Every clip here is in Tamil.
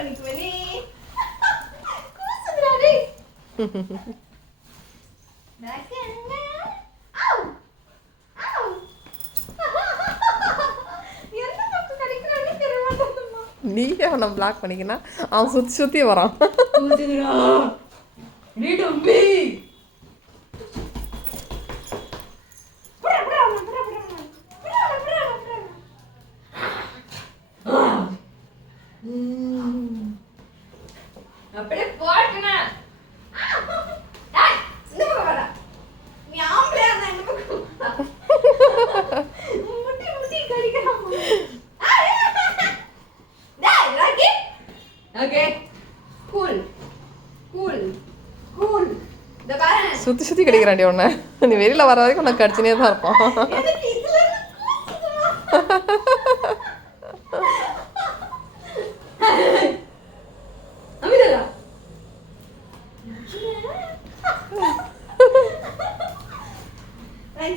பண்ணிக்குவேனே. கூசுதுடா டேய். டக்கங்க. ஆவ். ஆவ். என்ன தப்பு கடிக்குறானே தெரிய மாட்டேங்குதுமா. நீயே அவனை பிளாக் பண்ணிக்கினா அவன் சுற்றி சுற்றி வரான். கூசுதுடா. நீ டம்பி. அப்படியே போட்டுனா இந்த பக்கம் வாடா. நீ ஆம்பளையா இருந்தா இந்த பக்கம் வா. முட்டி முட்டி கடிக்கிறான். டேய் Rocky. Okay cool cool cool. இந்த பாரு சுற்றி சுற்றி கிடைக்கிறாண்டி உன்னை. நீ வெளியில் வர வரைக்கும் உனக்கு கடிச்சினே தான் இருப்பான். எனக்கு இதுல கூசுதுமா. அமிதா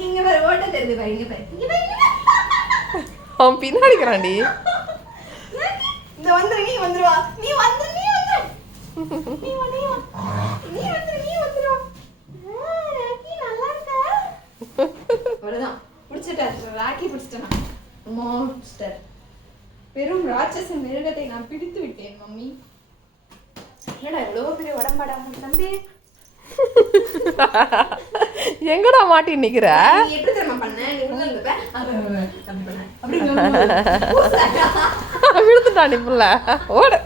இங்க பாரு ஓட்ட தெரியுது பாரு இங்க பாரு இங்க பாரு. அவன் பின்னாடிக்கிறாண்டி. இந்த வந்துரு நீ வந்துருவா நீ வந்துரு நீ வந்துரு நீ வா நீ வா நீ வந்துரு நீ வந்துரு. ராக்கி நல்லா இருக்கா? அவ்வளவுதான் பிடிச்சிட்டார். ராக்கி பிடிச்சிட்டேன். மான்ஸ்டர் பெரும் ராட்சச மிருகத்தை நான் பிடித்து விட்டேன் மம்மி. என்னடா இவ்வளோ பெரிய உடம்பாடா உனக்கு தம்பி? எங்கடா மாட்டி நிக்கிற? நீ எப்படி தெரியுமா பண்ண? நீ உள்ள இருந்தப்ப அப்படி பண்ண அப்படி விழுந்துட்டான் நீ புள்ள. ஓடு.